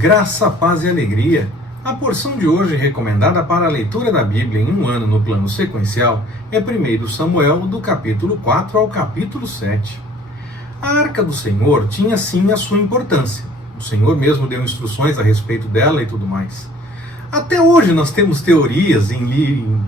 Graça, paz e alegria. A porção de hoje recomendada para a leitura da Bíblia em um ano no plano sequencial é 1 Samuel, do capítulo 4 ao capítulo 7. A Arca do Senhor tinha sim a sua importância. O Senhor mesmo deu instruções a respeito dela e tudo mais. Até hoje nós temos teorias em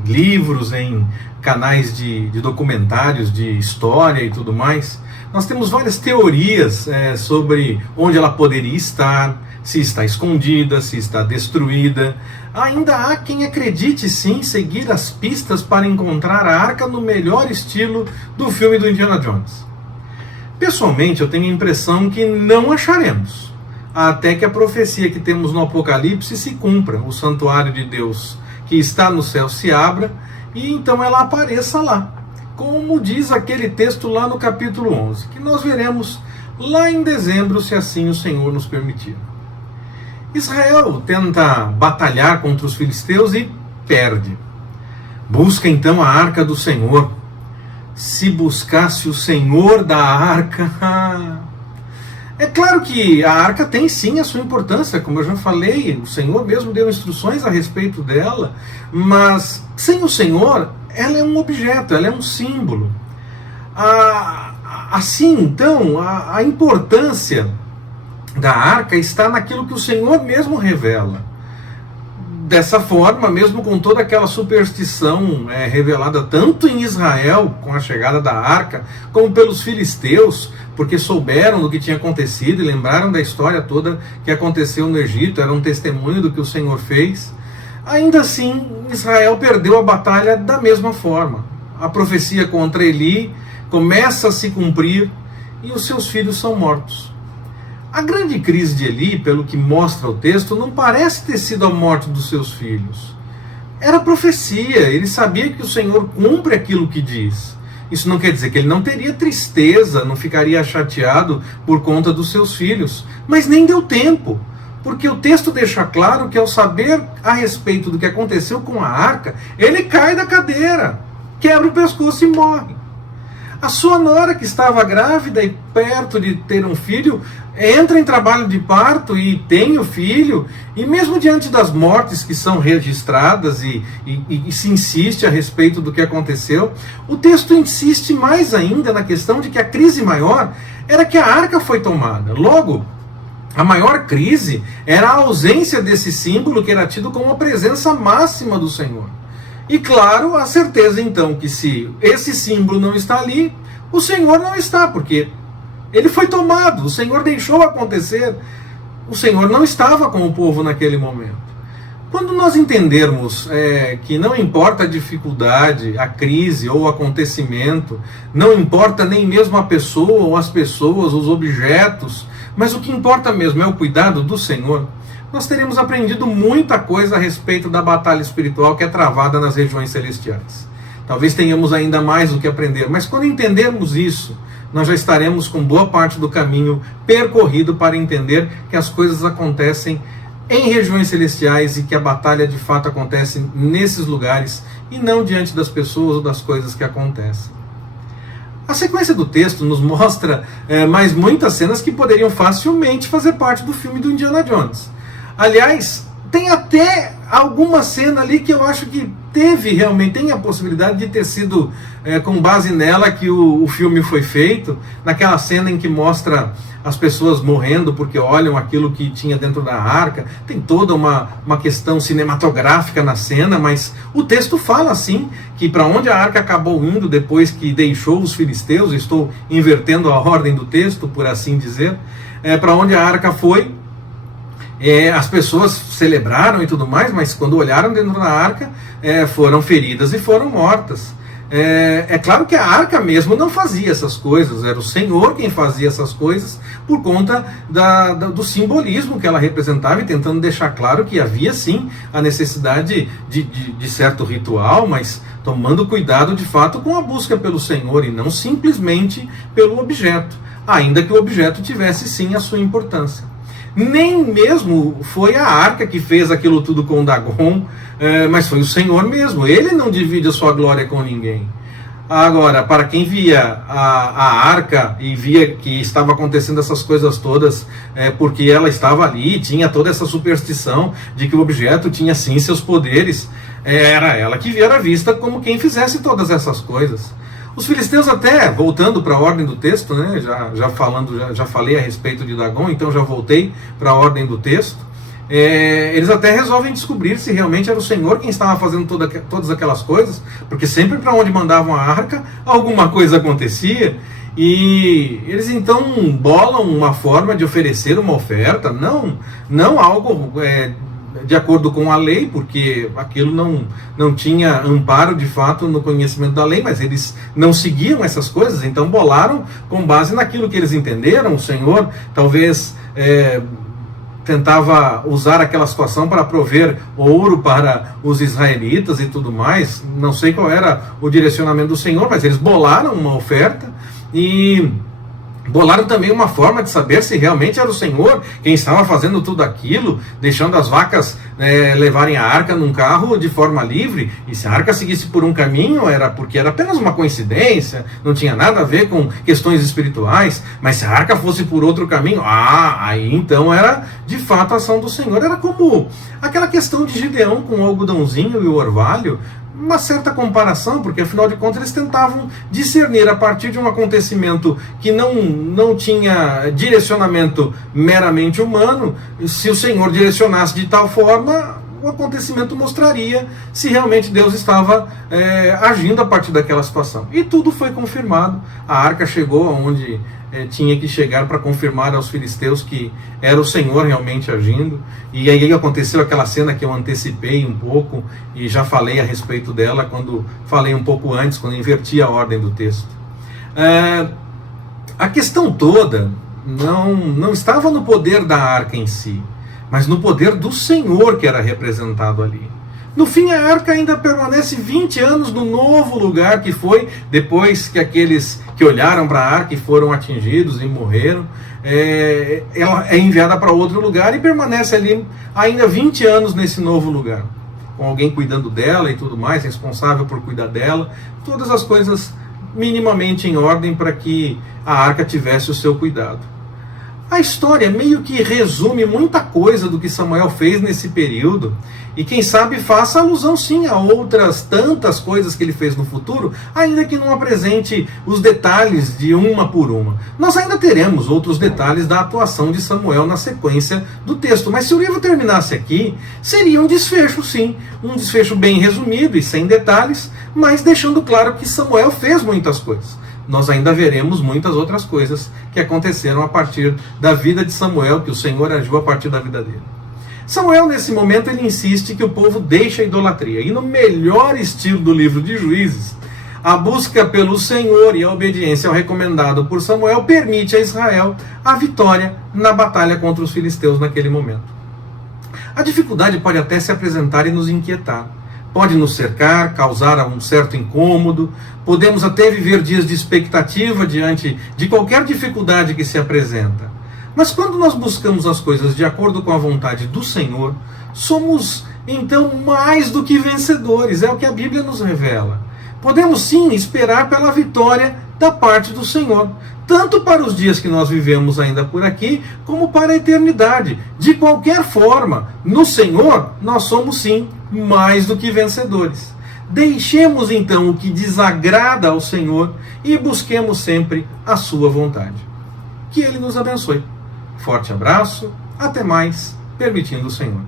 livros, em canais de documentários de história e tudo mais. Nós temos várias teorias sobre onde ela poderia estar, se está escondida, se está destruída. Ainda há quem acredite sim seguir as pistas para encontrar a arca no melhor estilo do filme do Indiana Jones. Pessoalmente, eu tenho a impressão que não acharemos, até que a profecia que temos no Apocalipse se cumpra, o santuário de Deus que está no céu se abra e então ela apareça lá, como diz aquele texto lá no capítulo 11, que nós veremos lá em dezembro, se assim o Senhor nos permitir. Israel tenta batalhar contra os filisteus e perde. Busca então a arca do Senhor. Se buscasse o Senhor da arca... É claro que a arca tem sim a sua importância, como eu já falei, o Senhor mesmo deu instruções a respeito dela, mas sem o Senhor, ela é um objeto, ela é um símbolo. Assim, então, a importância da arca está naquilo que o Senhor mesmo revela. Dessa forma, mesmo com toda aquela superstição revelada tanto em Israel, com a chegada da arca, como pelos filisteus, porque souberam do que tinha acontecido e lembraram da história toda que aconteceu no Egito, era um testemunho do que o Senhor fez. Ainda assim, Israel perdeu a batalha da mesma forma. A profecia contra Eli começa a se cumprir e os seus filhos são mortos. A grande crise de Eli, pelo que mostra o texto, não parece ter sido a morte dos seus filhos. Era profecia, ele sabia que o Senhor cumpre aquilo que diz. Isso não quer dizer que ele não teria tristeza, não ficaria chateado por conta dos seus filhos, mas nem deu tempo, porque o texto deixa claro que ao saber a respeito do que aconteceu com a arca, ele cai da cadeira, quebra o pescoço e morre. A sua nora, que estava grávida e perto de ter um filho, entra em trabalho de parto e tem o filho, e mesmo diante das mortes que são registradas e se insiste a respeito do que aconteceu, o texto insiste mais ainda na questão de que a crise maior era que a arca foi tomada. Logo, a maior crise era a ausência desse símbolo que era tido como a presença máxima do Senhor. E claro, a certeza então que se esse símbolo não está ali, o Senhor não está, porque ele foi tomado, o Senhor deixou acontecer, o Senhor não estava com o povo naquele momento. Quando nós entendermos que não importa a dificuldade, a crise ou o acontecimento, não importa nem mesmo a pessoa ou as pessoas, os objetos, mas o que importa mesmo é o cuidado do Senhor, nós teremos aprendido muita coisa a respeito da batalha espiritual que é travada nas regiões celestiais. Talvez tenhamos ainda mais o que aprender, mas quando entendermos isso, nós já estaremos com boa parte do caminho percorrido para entender que as coisas acontecem em regiões celestiais e que a batalha de fato acontece nesses lugares e não diante das pessoas ou das coisas que acontecem. A sequência do texto nos mostra mais muitas cenas que poderiam facilmente fazer parte do filme do Indiana Jones. Aliás, tem até alguma cena ali que eu acho que tem a possibilidade de ter sido com base nela que o filme foi feito, naquela cena em que mostra as pessoas morrendo porque olham aquilo que tinha dentro da arca. Tem toda uma questão cinematográfica na cena, mas o texto fala assim, que para onde a arca acabou indo depois que deixou os filisteus, estou invertendo a ordem do texto, por assim dizer, para onde a arca foi, as pessoas celebraram e tudo mais, mas quando olharam dentro da arca, foram feridas e foram mortas. É claro que a arca mesmo não fazia essas coisas, era o Senhor quem fazia essas coisas por conta do simbolismo que ela representava e tentando deixar claro que havia sim a necessidade de certo ritual, mas tomando cuidado de fato com a busca pelo Senhor e não simplesmente pelo objeto, ainda que o objeto tivesse sim a sua importância. Nem mesmo foi a arca que fez aquilo tudo com Dagon, mas foi o Senhor mesmo. Ele não divide a sua glória com ninguém. Agora, para quem via a arca e via que estava acontecendo essas coisas todas, porque ela estava ali, tinha toda essa superstição de que o objeto tinha sim seus poderes, era ela que era vista como quem fizesse todas essas coisas. Os filisteus até, voltando para a ordem do texto, né, já falei a respeito de Dagon, então já voltei para a ordem do texto. Eles até resolvem descobrir se realmente era o Senhor quem estava fazendo todas aquelas coisas, porque sempre para onde mandavam a arca, alguma coisa acontecia, e eles então bolam uma forma de oferecer uma oferta, não algo de acordo com a lei, porque aquilo não tinha amparo de fato no conhecimento da lei, mas eles não seguiam essas coisas, então bolaram com base naquilo que eles entenderam. O Senhor talvez tentava usar aquela situação para prover ouro para os israelitas e tudo mais. Não sei qual era o direcionamento do Senhor, mas eles bolaram uma oferta e bolaram também uma forma de saber se realmente era o Senhor quem estava fazendo tudo aquilo, deixando as vacas levarem a arca num carro de forma livre, e se a arca seguisse por um caminho era porque era apenas uma coincidência, não tinha nada a ver com questões espirituais, mas se a arca fosse por outro caminho, aí então era de fato a ação do Senhor. Era como aquela questão de Gideão com o algodãozinho e o orvalho, uma certa comparação, porque afinal de contas eles tentavam discernir a partir de um acontecimento que não tinha direcionamento meramente humano. Se o Senhor direcionasse de tal forma, o acontecimento mostraria se realmente Deus estava agindo a partir daquela situação. E tudo foi confirmado. A arca chegou aonde tinha que chegar para confirmar aos filisteus que era o Senhor realmente agindo. E aí aconteceu aquela cena que eu antecipei um pouco e já falei a respeito dela quando falei um pouco antes, quando inverti a ordem do texto. A questão toda não estava no poder da arca em si, mas no poder do Senhor que era representado ali. No fim, a arca ainda permanece 20 anos no novo lugar que foi, depois que aqueles que olharam para a arca e foram atingidos e morreram, ela é enviada para outro lugar e permanece ali ainda 20 anos nesse novo lugar, com alguém cuidando dela e tudo mais, responsável por cuidar dela, todas as coisas minimamente em ordem para que a arca tivesse o seu cuidado. A história meio que resume muita coisa do que Samuel fez nesse período, e quem sabe faça alusão sim a outras tantas coisas que ele fez no futuro, ainda que não apresente os detalhes de uma por uma. Nós ainda teremos outros detalhes da atuação de Samuel na sequência do texto, mas se o livro terminasse aqui, seria um desfecho sim, um desfecho bem resumido e sem detalhes, mas deixando claro que Samuel fez muitas coisas. Nós ainda veremos muitas outras coisas que aconteceram a partir da vida de Samuel, que o Senhor agiu a partir da vida dele. Samuel, nesse momento, ele insiste que o povo deixe a idolatria. E no melhor estilo do livro de Juízes, a busca pelo Senhor e a obediência ao recomendado por Samuel permite a Israel a vitória na batalha contra os filisteus naquele momento. A dificuldade pode até se apresentar e nos inquietar. Pode nos cercar, causar um certo incômodo, podemos até viver dias de expectativa diante de qualquer dificuldade que se apresenta. Mas quando nós buscamos as coisas de acordo com a vontade do Senhor, somos então mais do que vencedores, é o que a Bíblia nos revela. Podemos sim esperar pela vitória da parte do Senhor, tanto para os dias que nós vivemos ainda por aqui, como para a eternidade. De qualquer forma, no Senhor, nós somos sim mais do que vencedores. Deixemos então o que desagrada ao Senhor e busquemos sempre a sua vontade. Que Ele nos abençoe. Forte abraço, até mais, permitindo o Senhor.